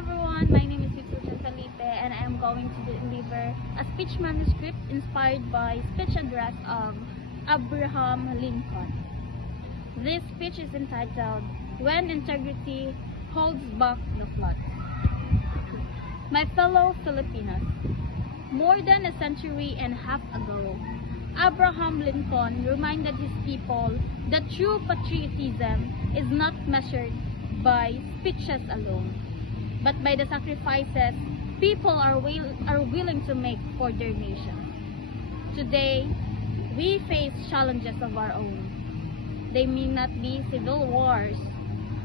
everyone, my name is Susan Felipe and I am going to deliver a speech manuscript inspired by speech address of Abraham Lincoln. This speech is entitled, When Integrity Holds Back the Flood. My fellow Filipinos, more than a century and a half ago, Abraham Lincoln reminded his people that true patriotism is not measured by speeches alone, but by the sacrifices people are willing to make for their nation. Today, we face challenges of our own. They may not be civil wars,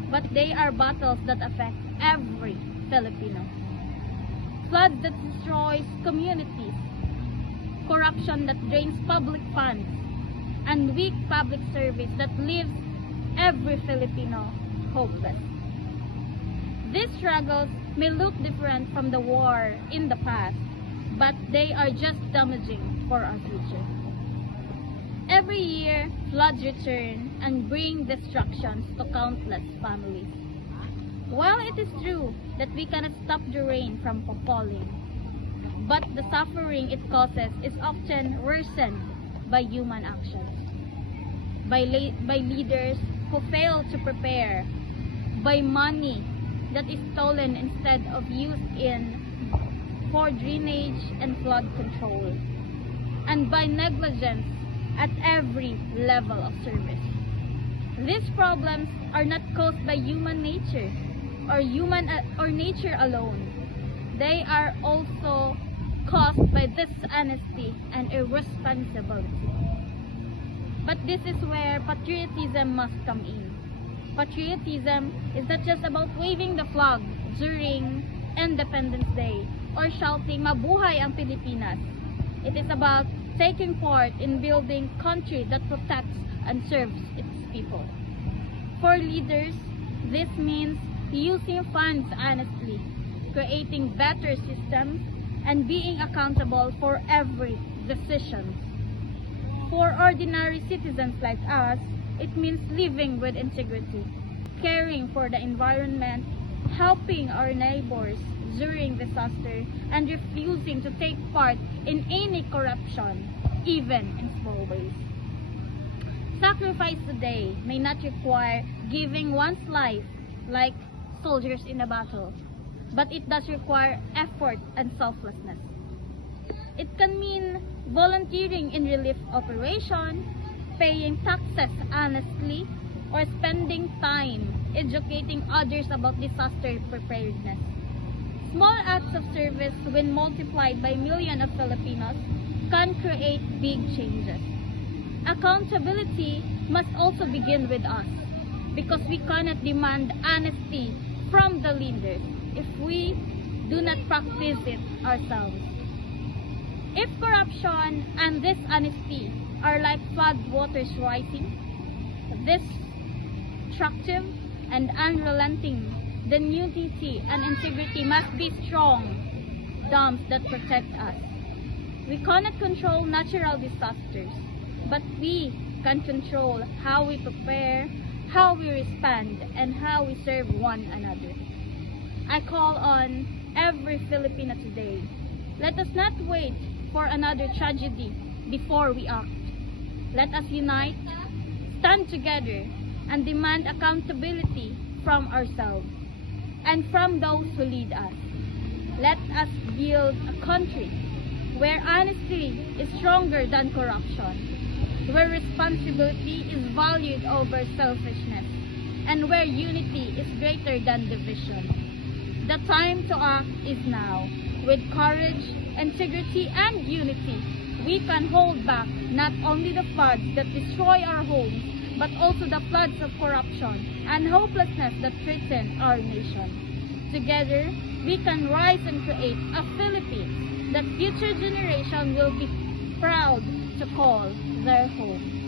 but they are battles that affect every Filipino. Floods that destroys communities, corruption that drains public funds, and weak public service that leaves every Filipino hopeless. These struggles may look different from the war in the past, but they are just damaging for our future. Every year, floods return and bring destructions to countless families. While it is true that we cannot stop the rain from falling, but the suffering it causes is often worsened by human actions, by leaders who fail to prepare, by money that is stolen instead of used for drainage and flood control, and by negligence at every level of service. These problems are not caused by human nature or nature alone. They are also caused by dishonesty and irresponsibility. But this is where patriotism must come in. Patriotism is not just about waving the flag during Independence Day or shouting "Mabuhay ang Pilipinas." It is about taking part in building a country that protects and serves its people. For leaders, this means using funds honestly, creating better systems, and being accountable for every decision. For ordinary citizens like us, it means living with integrity, caring for the environment, helping our neighbors during disaster, and refusing to take part in any corruption, even in small ways. Sacrifice today may not require giving one's life like soldiers in a battle, but it does require effort and selflessness. It can mean volunteering in relief operation, paying taxes honestly, or spending time educating others about disaster preparedness. Small acts of service, when multiplied by millions of Filipinos, can create big changes. Accountability must also begin with us, because we cannot demand honesty from the leaders if we do not practice it ourselves. If corruption and dishonesty are like flood waters rising, destructive and unrelenting, then unity and integrity must be strong dams that protect us. We cannot control natural disasters, but we can control how we prepare, how we respond, and how we serve one another. I call on every Filipino today. Let us not wait for another tragedy before we act. Let us unite, stand together, and demand accountability from ourselves and from those who lead us. Let us build a country where honesty is stronger than corruption, where responsibility is valued over selfishness, and where unity is greater than division. The time to act is now. With courage, integrity, and unity, we can hold back not only the floods that destroy our homes, but also the floods of corruption and hopelessness that threaten our nation. Together, we can rise and create a Philippines that future generation will be proud to call their home.